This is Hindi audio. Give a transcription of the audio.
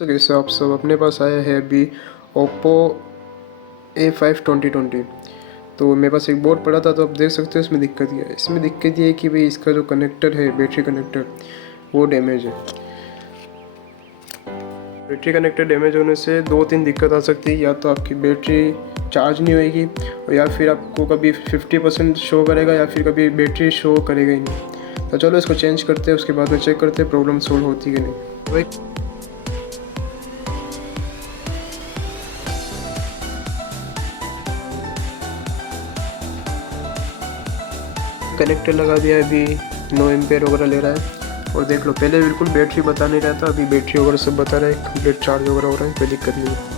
तो कैसे आप सब, अपने पास आया है अभी ओप्पो A5 2020। तो मेरे पास एक बोर्ड पड़ा था, तो आप देख सकते हो इसमें दिक्कत ये है। इसमें दिक्कत ये है कि भाई इसका जो कनेक्टर है, बैटरी कनेक्टर, वो डैमेज है। बैटरी कनेक्टर डैमेज होने से दो तीन दिक्कत आ सकती है। या तो आपकी बैटरी चार्ज नहीं होएगी, और या फिर आपको कभी 50% शो करेगा, या फिर कभी बैटरी शो करेगा ही नहीं। तो चलो इसको चेंज करते हैं, उसके बाद में चेक करते हैं प्रॉब्लम सोल्व होती है कि नहीं। भाई कनेक्टर लगा दिया है, अभी 9 एम्पेयर वगैरह ले रहा है। और देख लो, पहले बिल्कुल बैटरी बता नहीं रहा था, अभी बैटरी वगैरह सब बता रहा है, कंप्लीट चार्ज वगैरह हो रहा है, कोई दिक्कत नहीं है।